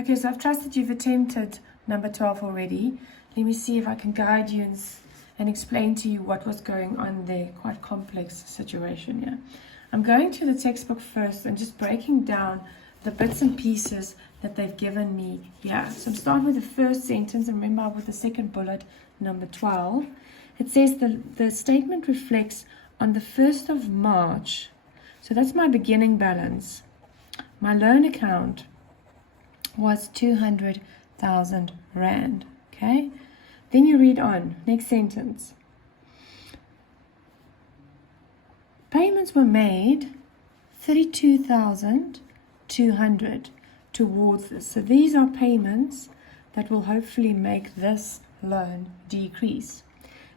Okay, so I've trusted you've attempted number 12 already. Let me see if I can guide you and explain to you what was going on there. Quite complex situation here. I'm going to the textbook first and just breaking down the bits and pieces that they've given me here. So I'm starting with the first sentence, and remember with the second bullet, number 12. It says the statement reflects on the 1st of March. So that's my beginning balance. My loan account was 200,000 Rand. Okay? Then you read on. Next sentence. Payments were made 32,200 towards this. So these are payments that will hopefully make this loan decrease.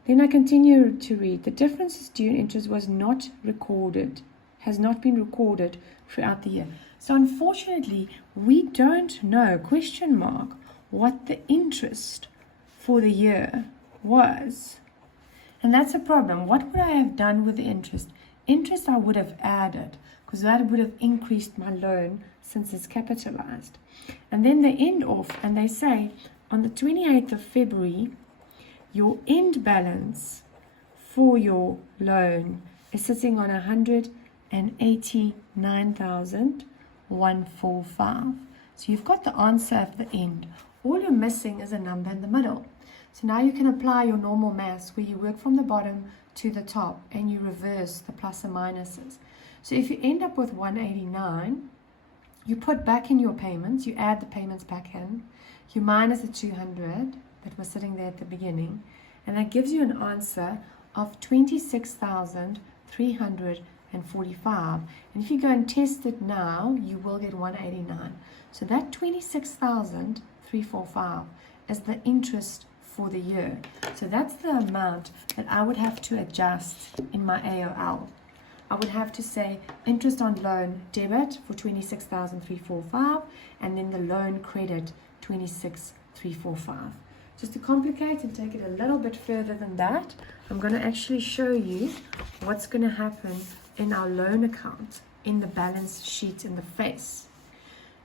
Then I continue to read. The differences due in interest was not recorded, has not been recorded throughout the year. So unfortunately, we don't know, question mark, what the interest for the year was. And that's a problem. What would I have done with the interest? Interest I would have added, because that would have increased my loan since it's capitalized. And then they end off and they say, on the 28th of February, your end balance for your loan is sitting on 189,145. So you've got the answer at the end. All you're missing is a number in the middle. So now you can apply your normal maths where you work from the bottom to the top and you reverse the plus and minuses. So if you end up with 189, you put back in your payments, you add the payments back in, you minus the 200 that was sitting there at the beginning, and that gives you an answer of 26,345. And if you go and test it now, you will get 189. So that 26,345 is the interest for the year. So that's the amount that I would have to adjust in my AOL. I would have to say interest on loan debit for 26,345 and then the loan credit 26,345. Just to complicate and take it a little bit further than that, I'm going to actually show you what's going to happen in our loan account in the balance sheet in the face.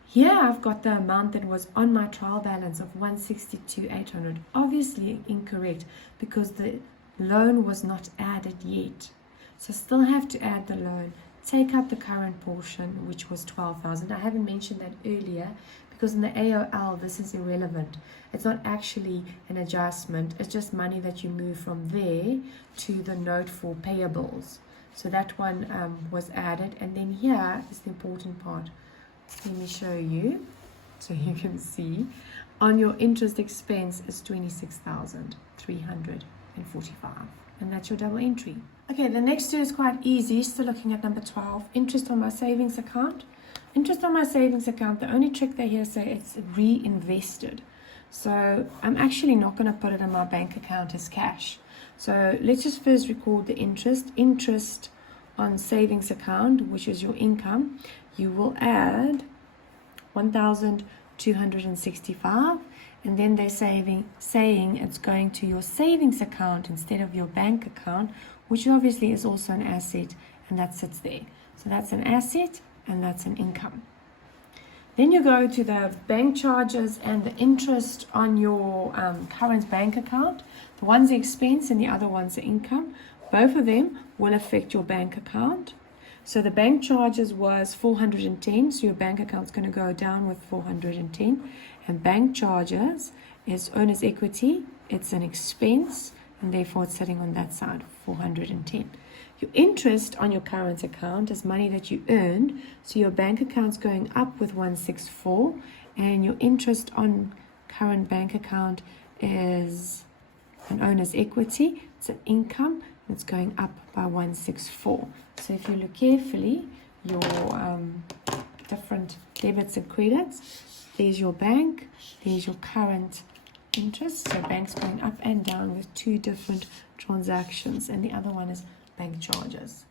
Here I've got the amount that was on my trial balance of 162,800. Obviously incorrect because the loan was not added yet. So still have to add the loan, take up the current portion, which was 12,000. I haven't mentioned that earlier because in the AOL this is irrelevant. It's not actually an adjustment. It's just money that you move from there to the note for payables. So that one was added. And then here is the important part. Let me show you so you can see. On your interest expense is 26,345, and that's your double entry. Okay, the next two is quite easy. Still looking at number 12, interest on my savings account. Interest on my savings account, the only trick they here say it's reinvested. So I'm actually not going to put it in my bank account as cash. So let's just first record the interest. Interest on savings account, which is your income, you will add 1,265, and then they're saying it's going to your savings account instead of your bank account, which obviously is also an asset, and that sits there. So that's an asset and that's an income. Then you go to the bank charges and the interest on your current bank account. The one's the expense and the other one's the income. Both of them will affect your bank account. So the bank charges was 410, so your bank account's going to go down with 410. And bank charges is owner's equity, it's an expense, and therefore it's sitting on that side, 410. Your interest on your current account is money that you earned, so your bank account's going up with 164, and your interest on current bank account is an owner's equity, it's an income, and it's going up by 164. So if you look carefully, your different debits and credits, there's your bank, there's your current interest. So bank's going up and down with two different transactions, and the other one is bank charges.